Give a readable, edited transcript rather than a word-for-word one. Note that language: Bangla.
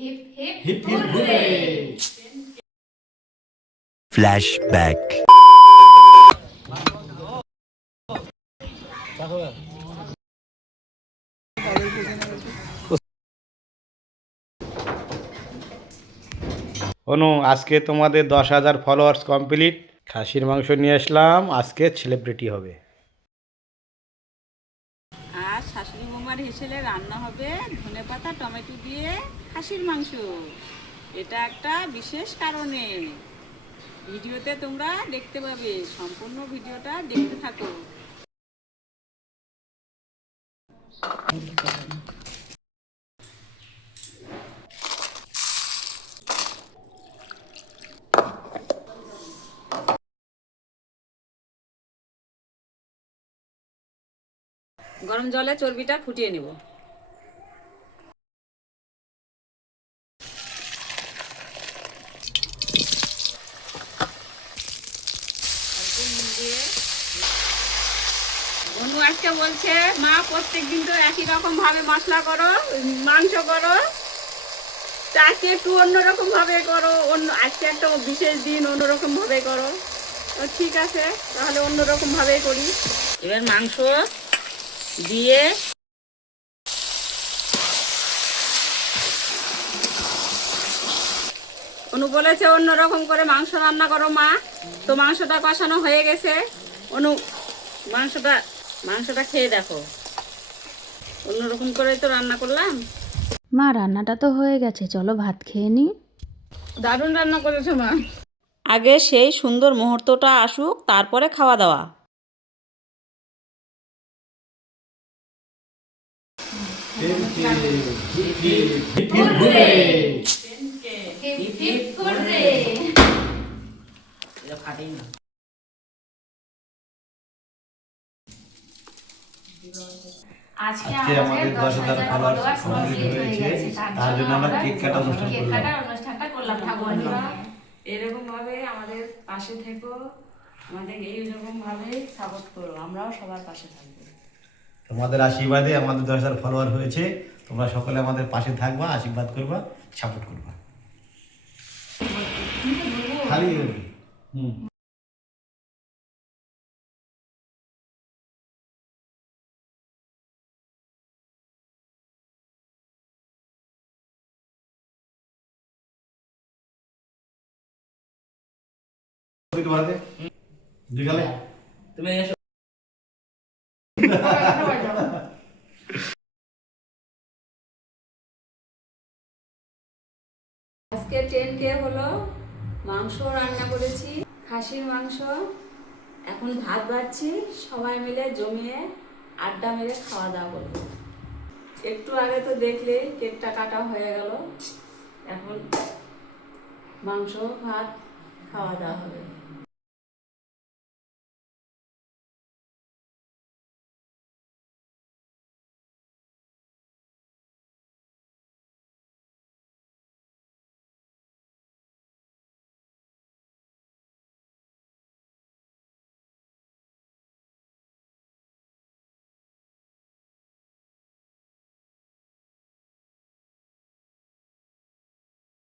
Heap hip hip hip hurray. Hurray. Flashback. Anu, আজকে তোমাদের 10,000 ফলোয়ার্স কমপ্লিট। খাসির মাংস নিয়ে আসলাম, আজকে সেলিব্রিটি হবে। আর শাশুড়ি বৌমার হিসেবে রান্না হবে ধনেপাতা টমেটো দিয়ে খাসির মাংস। এটা একটা বিশেষ কারণে ভিডিওতে তোমরা দেখতে পাবে, সম্পূর্ণ ভিডিওটা দেখতে থাকো। গরম জলে চর্বিটা ফুটিয়ে নেব। অন্য আজকে বলছে মা প্রত্যেকদিন তো একই রকম ভাবে মশলা করো, মাংস করো, তাকে একটু অন্যরকম ভাবে করো, অন্য আজকে একটা বিশেষ দিন অন্যরকম ভাবে করো। তো ঠিক আছে, তাহলে অন্যরকম ভাবে করি। এবার মাংস দিয়ে অনু বলেছে অন্যরকম করে মাংস রান্না করো মা। তো মাংসটা কষানো হয়ে গেছে। অনু মাংসটা খেয়ে দেখো, অন্যরকম করে তো রান্না করলাম। মা রান্নাটা তো হয়ে গেছে, চলো ভাত খেয়ে নিই। দারুণ রান্না করেছো মা। আগে সেই সুন্দর মুহূর্তটা আসুক, তারপরে খাওয়া দাওয়া। Hip hip hurray. Hip hip hurray. আজকে আমাদের 10,000 ফলোয়ার্স কমপ্লিট হয়েছে, তার জন্য আমরা কেক কাটা অনুষ্ঠানটা করলাম ঠাকুর নিয়ে। এরকম ভাবে আমাদের পাশে থেকো, আমাদের এইরকম ভাবে সাপোর্ট করো, আমরাও সবার পাশে থাকবো। তোমাদের আশীর্বাদে আমাদের 10,000 ফলোয়ার হয়েছে। তোমরা সকলে আমাদের পাশে থাকবা, আশীর্বাদ করবা, সাপোর্ট করবা। খালি হুম। তুমি এসো। আজকে 10K হলো, মাংস রান্না করেছি, খাসির মাংস। এখন ভাত বাড়ছি, সবাই মিলে জমিয়ে আড্ডা মেরে খাওয়া দাওয়া করবো। একটু আগে তো দেখলে কেকটা কাটা হয়ে গেল, এখন মাংস ভাত খাওয়া দাওয়া হবে।